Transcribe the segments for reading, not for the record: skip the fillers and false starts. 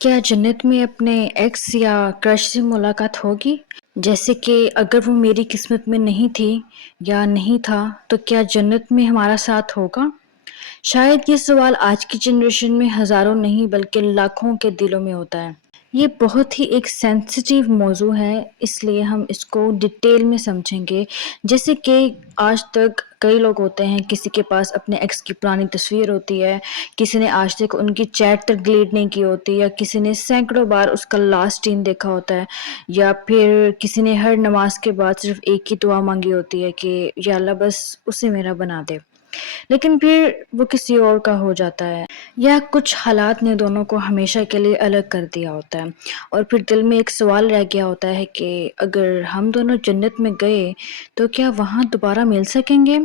کیا جنت میں اپنے ایکس یا کرش سے ملاقات ہوگی؟ جیسے کہ اگر وہ میری قسمت میں نہیں تھی یا نہیں تھا تو کیا جنت میں ہمارا ساتھ ہوگا؟ شاید یہ سوال آج کی جنریشن میں ہزاروں نہیں بلکہ لاکھوں کے دلوں میں ہوتا ہے۔ یہ بہت ہی ایک سینسیٹیو موضوع ہے، اس لیے ہم اس کو ڈیٹیل میں سمجھیں گے۔ جیسے کہ آج تک کئی لوگ ہوتے ہیں، کسی کے پاس اپنے ایکس کی پرانی تصویر ہوتی ہے، کسی نے آج تک ان کی چیٹ تک ڈیلیٹ نہیں کی ہوتی، یا کسی نے سینکڑوں بار اس کا لاسٹ سین دیکھا ہوتا ہے، یا پھر کسی نے ہر نماز کے بعد صرف ایک ہی دعا مانگی ہوتی ہے کہ یا اللہ بس اسے میرا بنا دے، لیکن پھر وہ کسی اور کا ہو جاتا ہے، یا کچھ حالات نے دونوں کو ہمیشہ کے لیے الگ کر دیا ہوتا ہے، اور پھر دل میں ایک سوال رہ گیا ہوتا ہے کہ اگر ہم دونوں جنت میں گئے تو کیا وہاں دوبارہ مل سکیں گے؟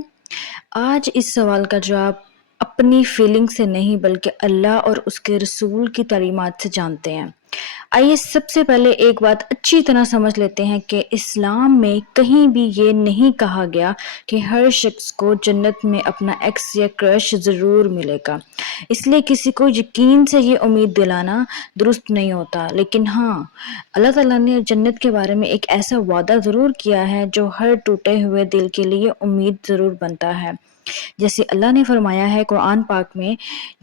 آج اس سوال کا جواب اپنی فیلنگ سے نہیں بلکہ اللہ اور اس کے رسول کی تعلیمات سے جانتے ہیں۔ آئیے سب سے پہلے ایک بات اچھی طرح سمجھ لیتے ہیں کہ اسلام میں کہیں بھی یہ نہیں کہا گیا کہ ہر شخص کو جنت میں اپنا ایکس یا کرش ضرور ملے گا۔ اس لیے کسی کو یقین سے یہ امید دلانا درست نہیں ہوتا، لیکن ہاں، اللہ تعالیٰ نے جنت کے بارے میں ایک ایسا وعدہ ضرور کیا ہے جو ہر ٹوٹے ہوئے دل کے لیے امید ضرور بنتا ہے۔ جیسے اللہ نے فرمایا ہے قرآن پاک میں،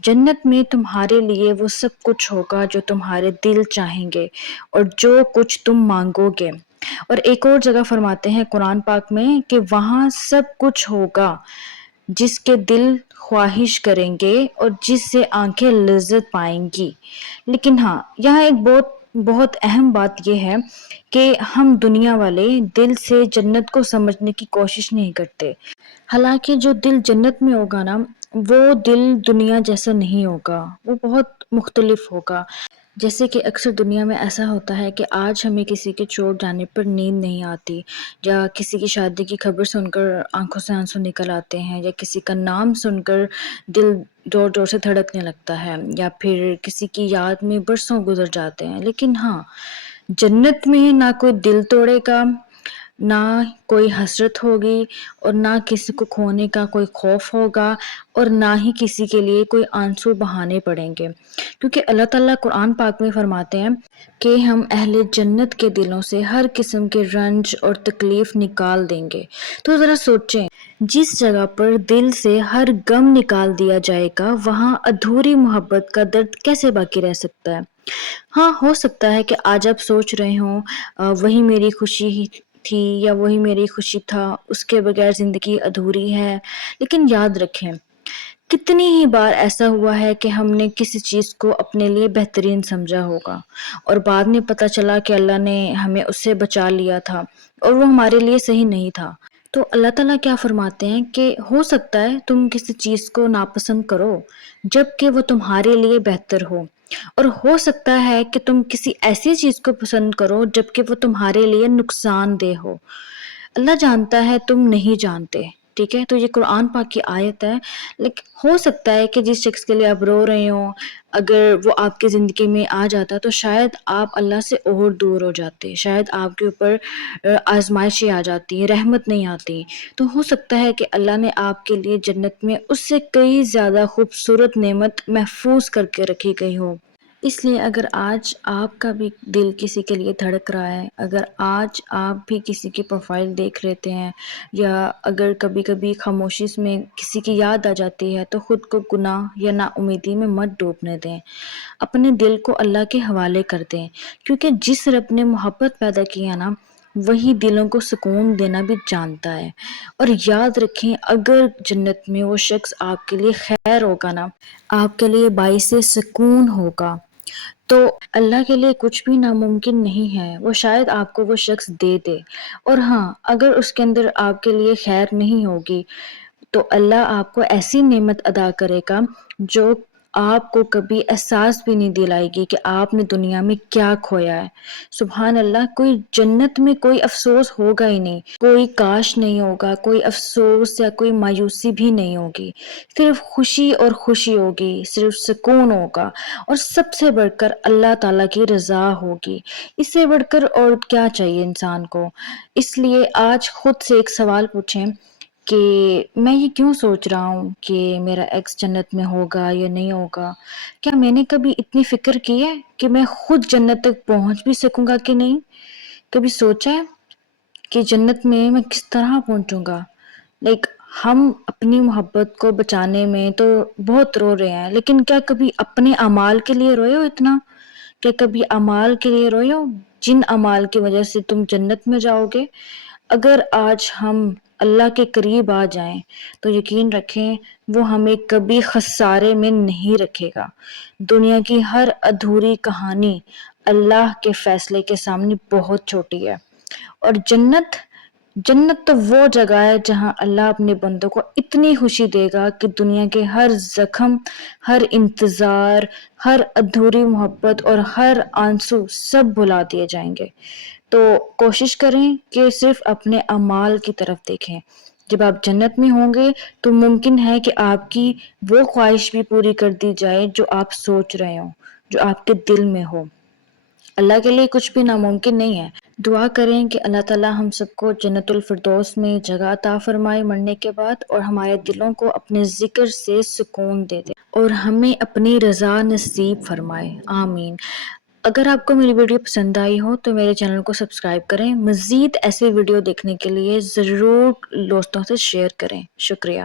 جنت میں تمہارے لیے وہ سب کچھ ہوگا جو تمہارے دل چاہیں گے اور جو کچھ تم مانگو گے۔ اور ایک اور جگہ فرماتے ہیں قرآن پاک میں کہ وہاں سب کچھ ہوگا جس کے دل خواہش کریں گے اور جس سے آنکھیں لذت پائیں گی۔ لیکن ہاں، یہاں ایک بہت اہم بات یہ ہے کہ ہم دنیا والے دل سے جنت کو سمجھنے کی کوشش نہیں کرتے، حالانکہ جو دل جنت میں ہوگا نا، وہ دل دنیا جیسا نہیں ہوگا، وہ بہت مختلف ہوگا۔ جیسے کہ اکثر دنیا میں ایسا ہوتا ہے کہ آج ہمیں کسی کے چھوڑ جانے پر نیند نہیں آتی، یا کسی کی شادی کی خبر سن کر آنکھوں سے آنسو نکل آتے ہیں، یا کسی کا نام سن کر دل زور زور سے دھڑکنے لگتا ہے، یا پھر کسی کی یاد میں برسوں گزر جاتے ہیں۔ لیکن ہاں، جنت میں نہ کوئی دل توڑے گا، نہ کوئی حسرت ہوگی، اور نہ کسی کو کھونے کا کوئی خوف ہوگا، اور نہ ہی کسی کے لیے کوئی آنسو بہانے پڑیں گے، کیونکہ اللہ تعالیٰ قرآن پاک میں فرماتے ہیں کہ ہم اہل جنت کے دلوں سے ہر قسم کے رنج اور تکلیف نکال دیں گے۔ تو ذرا سوچیں، جس جگہ پر دل سے ہر غم نکال دیا جائے گا، وہاں ادھوری محبت کا درد کیسے باقی رہ سکتا ہے؟ ہاں، ہو سکتا ہے کہ آج آپ سوچ رہے ہوں وہی میری خوشی ہی تھی یا وہی میری خوشی تھا، اس کے بغیر زندگی ادھوری ہے، لیکن یاد رکھیں، کتنی ہی بار ایسا ہوا ہے کہ ہم نے کسی چیز کو اپنے لیے بہترین سمجھا ہوگا، اور بعد میں پتہ چلا کہ اللہ نے ہمیں اس سے بچا لیا تھا اور وہ ہمارے لیے صحیح نہیں تھا۔ تو اللہ تعالیٰ کیا فرماتے ہیں کہ ہو سکتا ہے تم کسی چیز کو ناپسند کرو جبکہ وہ تمہارے لیے بہتر ہو، اور ہو سکتا ہے کہ تم کسی ایسی چیز کو پسند کرو جبکہ وہ تمہارے لیے نقصان دہ ہو۔ اللہ جانتا ہے، تم نہیں جانتے، ٹھیک ہے؟ تو یہ قرآن پاک کی آیت ہے۔ لیکن ہو سکتا ہے کہ جس شخص کے لیے آپ رو رہے ہوں، اگر وہ آپ کی زندگی میں آ جاتا تو شاید آپ اللہ سے اور دور ہو جاتے، شاید آپ کے اوپر آزمائشیں آ جاتی، رحمت نہیں آتی۔ تو ہو سکتا ہے کہ اللہ نے آپ کے لیے جنت میں اس سے کئی زیادہ خوبصورت نعمت محفوظ کر کے رکھی گئی ہو۔ اس لیے اگر آج آپ کا بھی دل کسی کے لیے دھڑک رہا ہے، اگر آج آپ بھی کسی کی پروفائل دیکھ لیتے ہیں، یا اگر کبھی کبھی خاموشی میں کسی کی یاد آ جاتی ہے، تو خود کو گناہ یا نا امیدی میں مت ڈوبنے دیں، اپنے دل کو اللہ کے حوالے کر دیں، کیونکہ جس رب نے محبت پیدا کی ہے نا، وہی دلوں کو سکون دینا بھی جانتا ہے۔ اور یاد رکھیں، اگر جنت میں وہ شخص آپ کے لیے خیر ہوگا نا، آپ کے لیے باعث سکون ہوگا، تو اللہ کے لیے کچھ بھی ناممکن نہیں ہے، وہ شاید آپ کو وہ شخص دے دے۔ اور ہاں، اگر اس کے اندر آپ کے لیے خیر نہیں ہوگی تو اللہ آپ کو ایسی نعمت عطا کرے گا جو آپ کو کبھی احساس بھی نہیں دلائے گی کہ آپ نے دنیا میں کیا کھویا ہے۔ سبحان اللہ، کوئی جنت میں کوئی افسوس ہوگا ہی نہیں، کوئی کاش نہیں ہوگا، کوئی افسوس یا کوئی مایوسی بھی نہیں ہوگی، صرف خوشی اور خوشی ہوگی، صرف سکون ہوگا، اور سب سے بڑھ کر اللہ تعالیٰ کی رضا ہوگی۔ اس سے بڑھ کر اور کیا چاہیے انسان کو؟ اس لیے آج خود سے ایک سوال پوچھیں کہ میں یہ کیوں سوچ رہا ہوں کہ میرا ایکس جنت میں ہوگا یا نہیں ہوگا؟ کیا میں نے کبھی اتنی فکر کی ہے کہ میں خود جنت تک پہنچ بھی سکوں گا کہ نہیں؟ کبھی سوچا ہے کہ جنت میں کس طرح پہنچوں گا؟ ہم اپنی محبت کو بچانے میں تو بہت رو رہے ہیں، لیکن کیا کبھی اپنے اعمال کے لیے روئے ہو اتنا؟ کیا کبھی اعمال کے لیے روئے ہو جن اعمال کی وجہ سے تم جنت میں جاؤ گے؟ اگر آج ہم اللہ کے قریب آ جائیں تو یقین رکھیں وہ ہمیں کبھی خسارے میں نہیں رکھے گا۔ دنیا کی ہر ادھوری کہانی اللہ کے فیصلے کے سامنے بہت چھوٹی ہے، اور جنت تو وہ جگہ ہے جہاں اللہ اپنے بندوں کو اتنی خوشی دے گا کہ دنیا کے ہر زخم، ہر انتظار، ہر ادھوری محبت اور ہر آنسو سب بھلا دیے جائیں گے۔ تو کوشش کریں کہ صرف اپنے اعمال کی طرف دیکھیں۔ جب آپ جنت میں ہوں گے تو ممکن ہے کہ آپ کی وہ خواہش بھی پوری کر دی جائے جو آپ سوچ رہے ہوں، جو آپ کے دل میں ہو۔ اللہ کے لیے کچھ بھی ناممکن نہیں ہے۔ دعا کریں کہ اللہ تعالیٰ ہم سب کو جنت الفردوس میں جگہ عطا فرمائے مرنے کے بعد، اور ہمارے دلوں کو اپنے ذکر سے سکون دے دے اور ہمیں اپنی رضا نصیب فرمائے، آمین۔ اگر آپ کو میری ویڈیو پسند آئی ہو تو میرے چینل کو سبسکرائب کریں۔ مزید ایسے ویڈیو دیکھنے کے لیے ضرور دوستوں سے شیئر کریں۔ شکریہ۔